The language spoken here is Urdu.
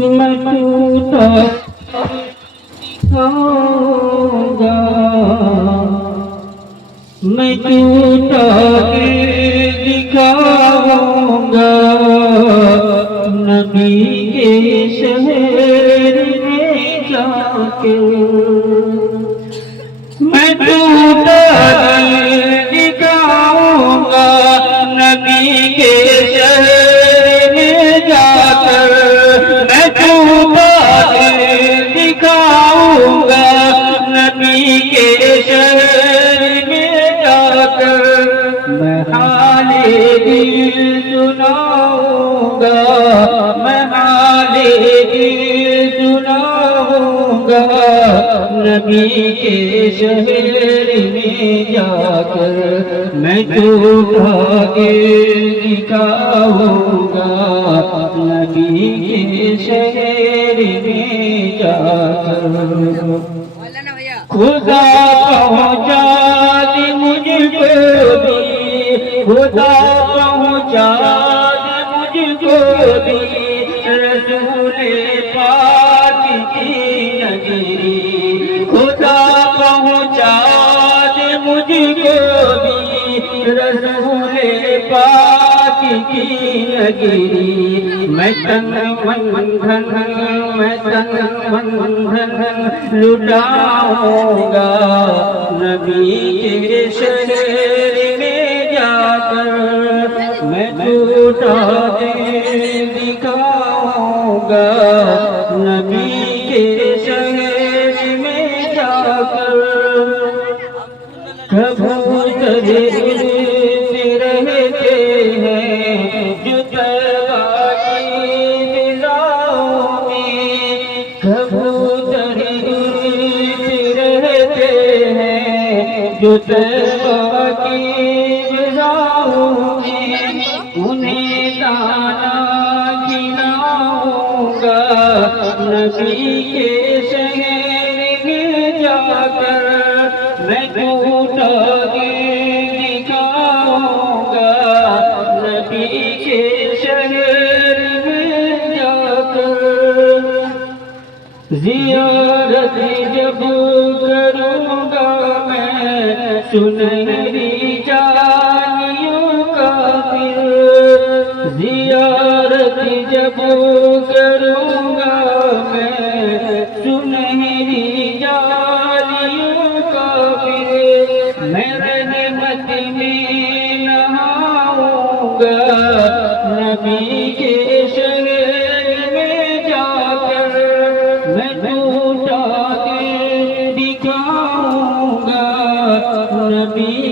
میں ٹوٹا دکھاؤں گا، میں ٹوٹا دکھاؤں گا، نبی کے شہر میں جا کے میں ٹوٹا دکھاؤں گا، نبی کے شہر میں جا کر میں ٹوٹا دکھاؤں گا، نبی کے شہر میں جا کر میں حال دل سناؤں گا، میں حال دل سناؤں گا، نبی کے شہر میں جا کر میں ٹوٹا دکھاؤں گا، نبی کے شہر میں جا کر خدا پہنچا دے مجھ کو بھی، خدا پہنچا دے مجھ کو بھی رسول پاک کی نگری، خدا پہنچا دے مجھ کو بھی رسول پاک کی نگری، میں تن من دھن میں تن من دھن لٹاؤں گا، نبی کے شہر میں جا کر میں ٹوٹا دکھاؤں گا، نبی کے شہر میں جا کر کبوتر رہتے ہیں جو تیغا کی فضاؤں میں، کبوتر رہتے ہیں جو تیغا کی فضاؤں میں، انہیں دانا کھلاؤں گا، نبی کے شہر میں جا کر میں ٹوٹا دکھاؤں گا، نبی کے شہر میں جا کر زیارت جب کروں گا میں سنہری جانیوں کا پھر، زیارت جب کروں گا میں سنہری جانیوں کا پھر، میں رحمت میں نہاؤں گا، نبی کے شہر میں جا کر میں ٹوٹا دکھاؤں گا، نبی